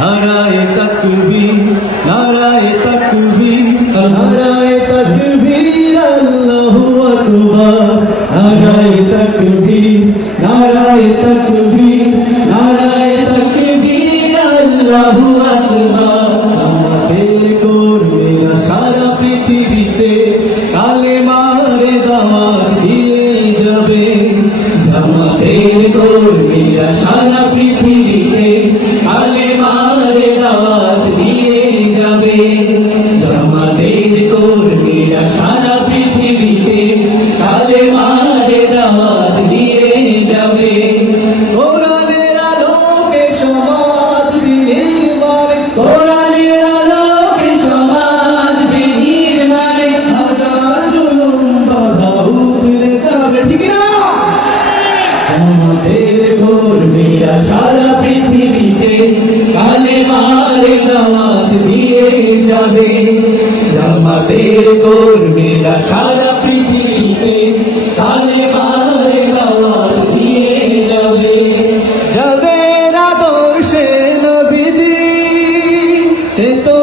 নারায়ে তাকবীর, নারায়ে তাকবীর, নারায়ে তাকবীর, আল্লাহু আকবার। নারায়ে তাকবীর, নারায়ে তাকবীর, নারায়ে তাকবীর, আল্লাহু আকবার। আমাদের কর্মীরা সারা পৃথিবীতে কালেমার দাওয়াত দিয়ে যাবে। আমাদের কর্মীরা সারা পৃথিবীতে কালেমার দাওয়াত দিয়ে যাবে। আমাদের কর্মীরা সারা পৃথিবীতে কালেমার দাওয়াত দিয়ে যাবে। কোরআনের আলোকে সমাজ বিনির্মাণ, কোরআনের আলোকে সমাজ বিনির্মাণে হাজার জুলুম বাধা উতরে যাবে। ঠিক না? আমাদের কর্মীরা সারা পৃথিবীতে কালেমার দাওয়াত দিয়ে যাবে। আমাদের কর্মীরা সারা পৃথিবীতে কালেমার দাওয়াত দিয়ে যাবে। যাদের আদর্শে নবীজি চেতনা